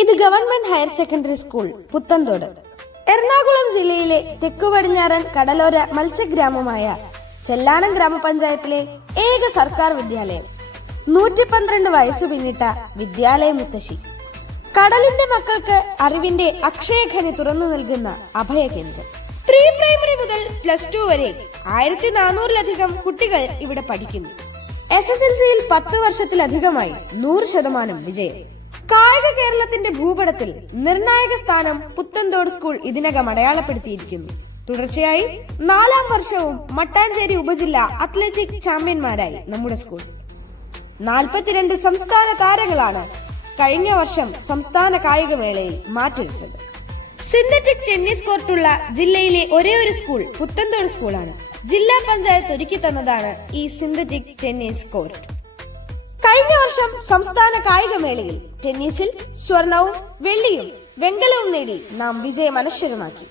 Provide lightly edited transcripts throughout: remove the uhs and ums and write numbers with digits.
ഇത് government higher secondary school Puthenthode. Ernakulam ജില്ലയിലെ തെക്കു പടിഞ്ഞാറൻ കടലോര മത്സ്യഗ്രാമമായ ചെല്ലാനം ഗ്രാമപഞ്ചായത്തിലെ ഏക സർക്കാർ വിദ്യാലയം. 112 വയസ്സു പിന്നിട്ട വിദ്യാലയ മുത്തശ്ശി. കടലിന്റെ മക്കൾക്ക് അറിവിന്റെ അക്ഷയഖനി തുറന്നു നൽകുന്ന അഭയകേന്ദ്രം. പ്രീ പ്രൈമറി മുതൽ +2 വരെ 1400-ലധികം കുട്ടികൾ ഇവിടെ പഠിക്കുന്നു. SSLCയിൽ 10 വർഷത്തിലധികമായി 100% വിജയം. കായിക കേരളത്തിന്റെ ഭൂപടത്തിൽ നിർണായക സ്ഥാനം പുത്തൻതോട് സ്കൂൾ ഇതിനകം അടയാളപ്പെടുത്തിയിരിക്കുന്നു. തുടർച്ചയായി 4ാം വർഷവും മട്ടാഞ്ചേരി ഉപജില്ല അത്ലറ്റിക് ചാമ്പ്യന്മാരായി നമ്മുടെ സ്കൂൾ. 42 സംസ്ഥാന താരങ്ങളാണ് കഴിഞ്ഞ വർഷം സംസ്ഥാന കായികമേളയിൽ മാറ്റുരച്ചത്. സിന്തറ്റിക് ടെന്നീസ് കോർട്ടുള്ള ജില്ലയിലെ ഒരേയൊരു സ്കൂൾ പുത്തൻതോട് സ്കൂളാണ്. ജില്ലാ പഞ്ചായത്ത് ഒരുക്കി തന്നതാണ് ഈ സിന്തറ്റിക് ടെന്നീസ് കോർട്ട്. കഴിഞ്ഞ വർഷം സംസ്ഥാന കായികമേളയിൽ ടെന്നീസിൽ സ്വർണവും വെള്ളിയും വെങ്കലവും നേടി നാം വിജയം അനശ്വരമാക്കി.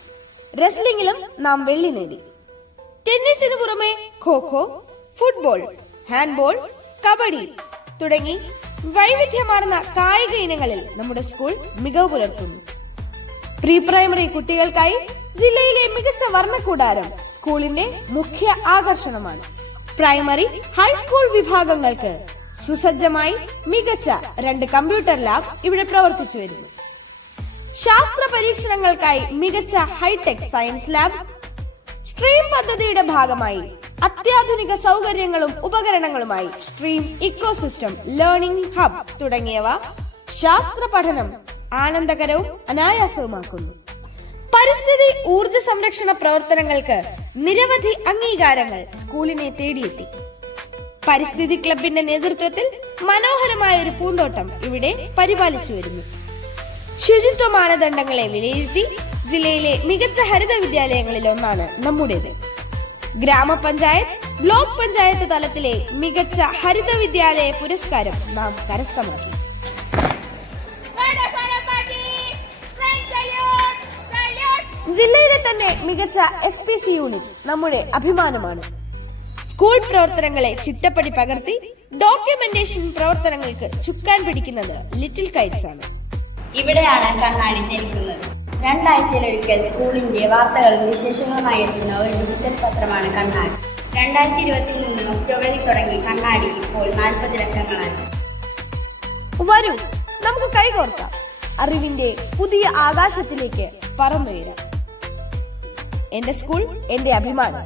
റെസ്ലിംഗിലും നാം വെള്ളി നേടി. ടെന്നീസിന് പുറമെ ഖോഖോ, ഫുട്ബോൾ, ഹാൻഡ്ബോൾ, കബഡി തുടങ്ങി വൈവിധ്യമാർന്ന കായിക ഇനങ്ങളിൽ നമ്മുടെ സ്കൂൾ മികവ് പുലർത്തുന്നു. പ്രീ പ്രൈമറി കുട്ടികൾക്കായി ജില്ലയിലെ മികച്ച വർണ്ണക്കൂടാരം സ്കൂളിന്റെ മുഖ്യ ആകർഷണമാണ്. പ്രൈമറി, ഹൈസ്കൂൾ വിഭാഗങ്ങൾക്ക് സുസജ്ജമായി മികച്ച 2 കമ്പ്യൂട്ടർ ലാബ് ഇവിടെ പ്രവർത്തിച്ചു വരുന്നു. ശാസ്ത്ര പരീക്ഷണങ്ങൾക്കായി മികച്ച ഹൈടെക് സയൻസ് ലാബ്, സ്ട്രീം പദ്ധതിയുടെ ഭാഗമായി അത്യാധുനിക സൗകര്യങ്ങളും ഉപകരണങ്ങളുമായി സ്ട്രീം ഇക്കോസിസ്റ്റം ലേണിംഗ് ഹബ് തുടങ്ങിയവ ശാസ്ത്ര പഠനം ആനന്ദകരവും അനായാസവുമാക്കുന്നു. പരിസ്ഥിതി ഊർജ സംരക്ഷണ പ്രവർത്തനങ്ങൾക്ക് നിരവധി അംഗീകാരങ്ങൾ സ്കൂളിനെ തേടിയെത്തി. പരിസ്ഥിതി ക്ലബിന്റെ നേതൃത്വത്തിൽ മനോഹരമായ ഒരു പൂന്തോട്ടം ഇവിടെ പരിപാലിച്ചു വരുന്നു. ശുചിത്വ മാനദണ്ഡങ്ങളെ വിലയിരുത്തി ജില്ലയിലെ മികച്ച ഹരിത വിദ്യാലയങ്ങളിൽ ഒന്നാണ് നമ്മുടേത്. ഗ്രാമപഞ്ചായത്ത്, ബ്ലോക്ക് പഞ്ചായത്ത് തലത്തിലെ മികച്ച ഹരിത വിദ്യാലയ പുരസ്കാരം നാം കരസ്ഥമാക്കി. ജില്ലയിലെ തന്നെ മികച്ച SPC യൂണിറ്റ് നമ്മുടെ അഭിമാനമാണ്. സ്കൂൾ പ്രവർത്തനങ്ങളെ ചിട്ടപ്പടി പകർത്തി ഡോക്യുമെന്റേഷൻ പ്രവർത്തനങ്ങൾക്ക് ചുക്കാൻ പിടിക്കുന്നത് ലിറ്റിൽ കൈറ്റ്സ് ആണ്. ഇവിടെയാണ് കണ്ണാടി ജനിക്കുന്നത്. 2 ആഴ്ചയിലൊരിക്കൽ സ്കൂളിന്റെ വാർത്തകളും വിശേഷങ്ങളുമായി എത്തുന്ന ഒരു ഡിജിറ്റൽ പത്രമാണ് കണ്ണാടി. 2023 ഒക്ടോബറിൽ തുടങ്ങി കണ്ണാടി ഇപ്പോൾ 40 ലക്കങ്ങളായി. വരൂ, നമുക്ക് കൈകോർക്കാം. അറിവിന്റെ പുതിയ ആകാശത്തിലേക്ക് പറന്നുയരാം. എന്റെ സ്കൂൾ, എന്റെ അഭിമാനം.